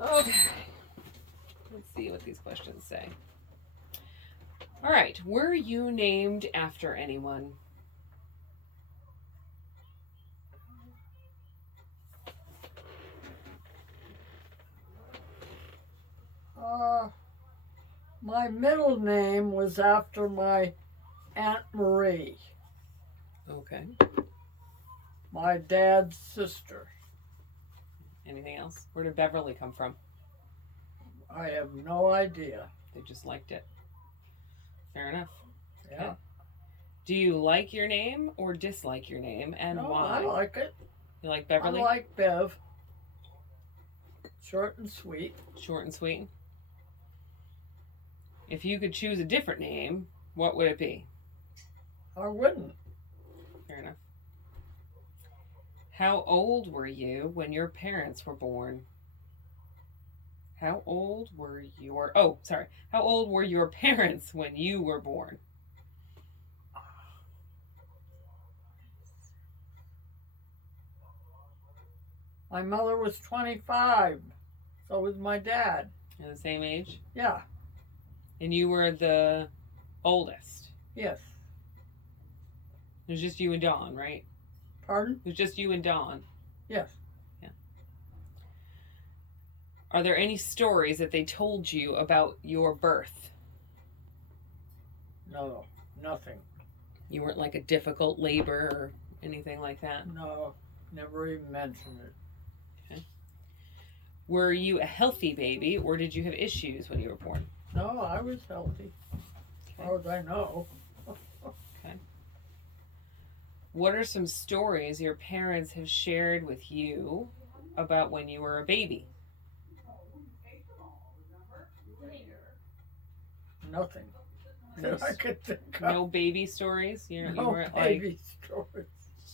Okay. Let's see what these questions say. All right. Were you named after anyone? Uh, my middle name was after my Aunt Marie, Okay. my dad's sister. Anything else? Where did Beverly come from? I have no idea. They just liked it. Fair enough. Yeah. Okay. Do you like your name or dislike your name, and No, why? I like it. You like I Beverly? like Bev. Short and sweet. Short and sweet. If you could choose a different name, what would it be? I wouldn't. Fair enough. How old were you when your parents were born? How old were your How old were your parents when you were born? My mother was 25. So was my dad. At the same age? Yeah. And you were the oldest. Yes. It was just you and Dawn, right? Pardon? It was just you and Dawn. Yes. Yeah. Are there any stories that they told you about your birth? No, nothing. You weren't like a difficult labor or anything like that? No, never even mentioned it. Okay. Were you a healthy baby or did you have issues when you were born? No, I was healthy. As far as I know. Okay. What are some stories your parents have shared with you about when you were a baby? Nothing that I could think of. No baby stories? You weren't baby like stories.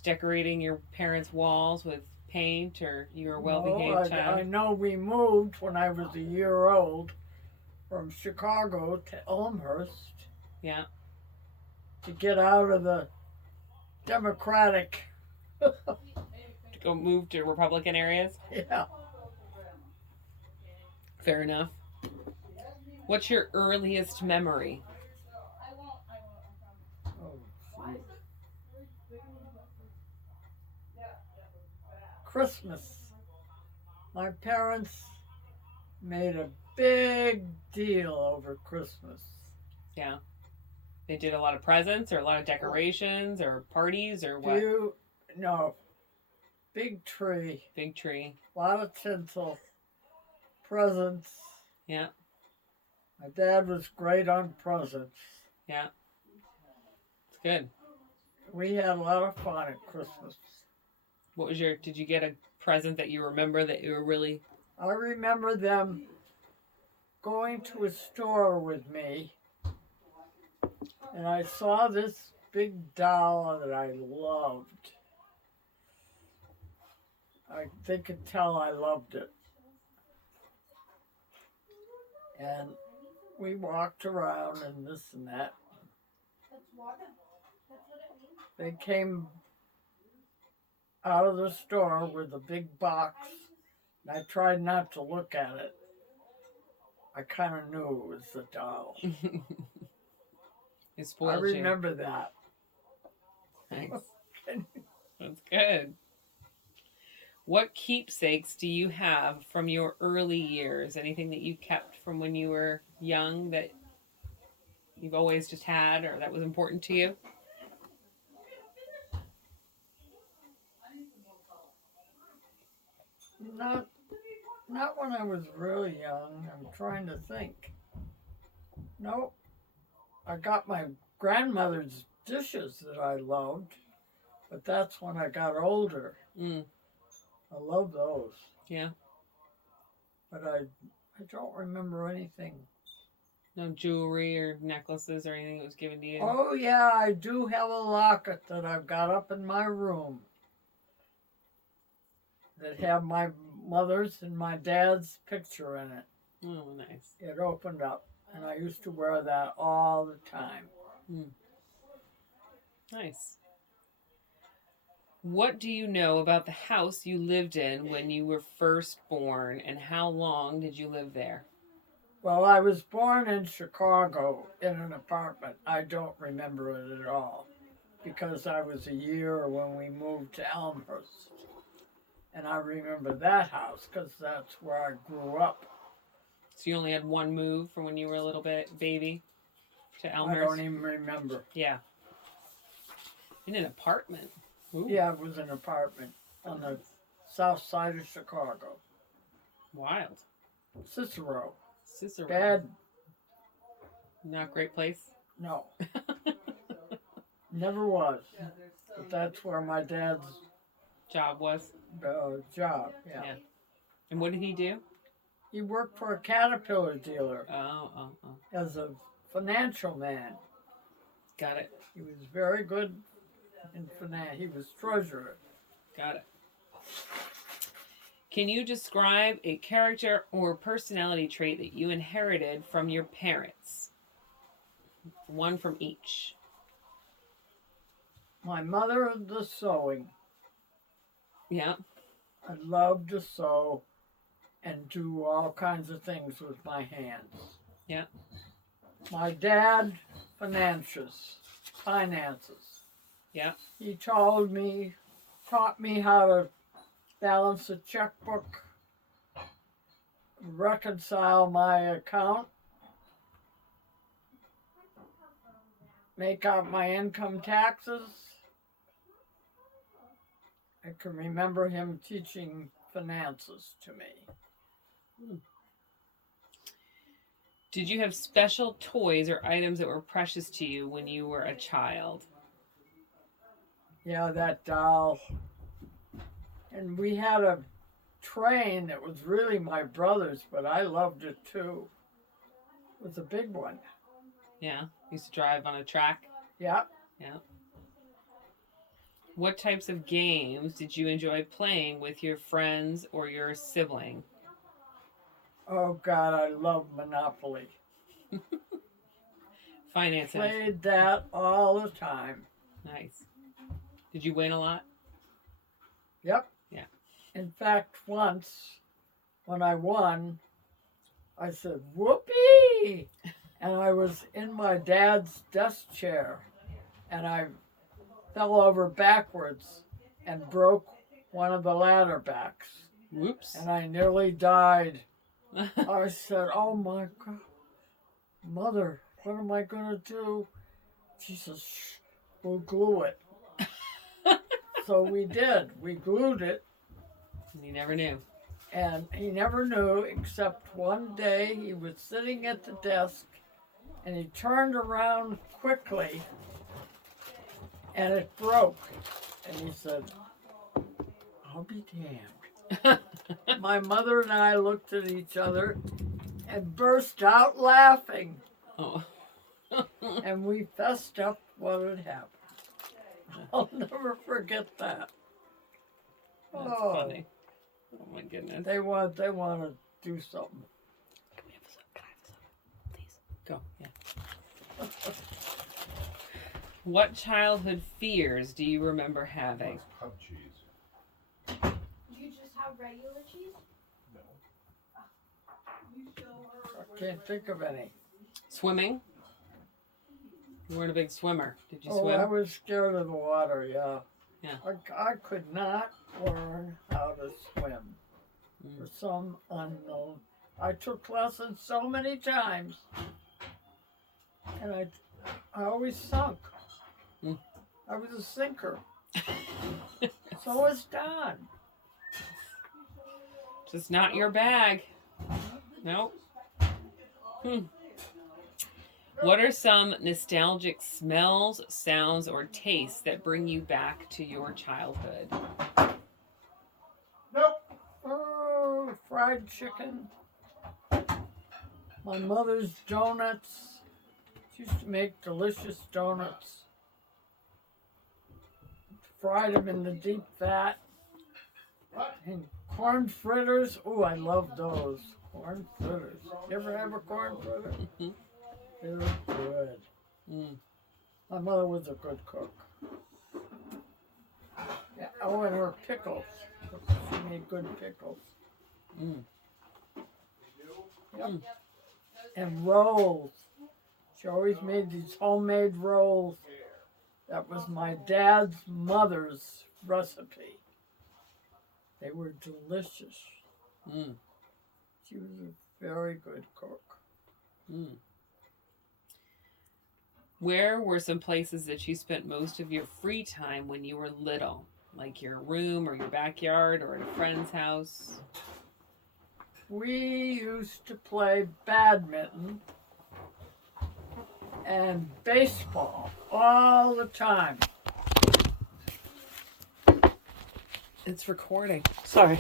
decorating your parents' walls with paint, or you were a well-behaved No, child? I know we moved when I was a year old from Chicago to Elmhurst. Yeah. To get out of the Democratic. To go move to Republican areas? Yeah. Fair enough. What's your earliest memory? Oh, Christmas. My parents made a big deal over Christmas. Yeah. They did a lot of presents or a lot of decorations or parties or what? No. Big tree. Big tree. A lot of tinsel. Presents. Yeah. My dad was great on presents. Yeah. It's good. We had a lot of fun at Christmas. Did you get a present that you remember that you were really... I remember them going to a store with me, and I saw this big doll that I loved. They could tell I loved it. And we walked around and this and that. They came out of the store with a big box, and I tried not to look at it. I kind of knew it was the doll. It spoiled I remember that. Thanks. That's good. What keepsakes do you have from your early years? Anything that you kept from when you were young that you've always just had or that was important to you? Not when I was really young. I'm trying to think. Nope. I got my grandmother's dishes that I loved, but that's when I got older. Mm. I love those. Yeah. But I don't remember anything. No jewelry or necklaces or anything that was given to you? Oh, yeah, I do have a locket that I've got up in my room that have my mother's and my dad's picture in it. Oh, nice. It opened up, and I used to wear that all the time. Mm. Nice. What do you know about the house you lived in when you were first born, and how long did you live there? Well, I was born in Chicago in an apartment. I don't remember it at all because I was a year when we moved to Elmhurst. And I remember that house because that's where I grew up. So you only had one move from when you were a little bit baby to I Elmhurst? don't even remember. Yeah. In an apartment. Ooh. Yeah, it was an apartment on the south side of Chicago. Wild. Cicero. Cicero. Bad. Not great place. No. Never was. But that's where my dad's Job was. job. Yeah. Yeah. And what did he do? He worked for a Caterpillar dealer Oh. as a financial man. Got it. He was very good in finance. He was treasurer. Got it. Can you describe a character or personality trait that you inherited from your parents? One from each. My mother, the sewing. Yeah. I loved to sew and do all kinds of things with my hands. Yeah. My dad, finances. Yeah. He taught me how to balance a checkbook, reconcile my account, make out my income taxes. I can remember him teaching finances to me. Did you have special toys or items that were precious to you when you were a child? Yeah, that doll. And we had a train that was really my brother's, but I loved it too. It was a big one. Yeah. Used to drive on a track. Yeah. Yeah. What types of games did you enjoy playing with your friends or your sibling? Oh God, I love Monopoly. Finances. Played that all the time. Nice. Did you win a lot? Yep. Yeah. In fact, once when I won, I said, whoopee! And I was in my dad's desk chair and I fell over backwards and broke one of the ladder backs. Whoops. And I nearly died. I said, oh my God, Mother, what am I going to do? She says, shh, we'll glue it. So we did. We glued it. You never knew. And he never knew, except one day he was sitting at the desk and he turned around quickly and it broke. And he said, I'll be damned. My mother and I looked at each other and burst out laughing. Oh. And we fessed up what had happened. I'll never forget that. That's funny. Oh my goodness. They want to do something. Can I have some? Please. Go. Yeah. What childhood fears do you remember having? Pub cheese. Do you just have regular cheese? No. I can't think of any. Swimming? You weren't a big swimmer. Did you Oh, swim? I was scared of the water, yeah. Yeah. I could not learn how to swim for some unknown. I took lessons so many times, and I always sunk. Mm. I was a sinker. So was Don. Just not your bag. Nope. What are some nostalgic smells, sounds, or tastes that bring you back to your childhood? Nope. Oh, fried chicken. My mother's donuts. She used to make delicious donuts. Fried them in the deep fat. And corn fritters. Oh, I love those. Corn fritters. You ever have a corn fritter? They're good. Mm. My mother was a good cook. Yeah, Oh, and her pickles. She made good pickles. Mm. Yep. Mm. And rolls. She always made these homemade rolls. That was my dad's mother's recipe. They were delicious. Mm. She was a very good cook. Mm. Where were some places that you spent most of your free time when you were little? Like your room or your backyard or at a friend's house? We used to play badminton and baseball all the time. It's recording. Sorry.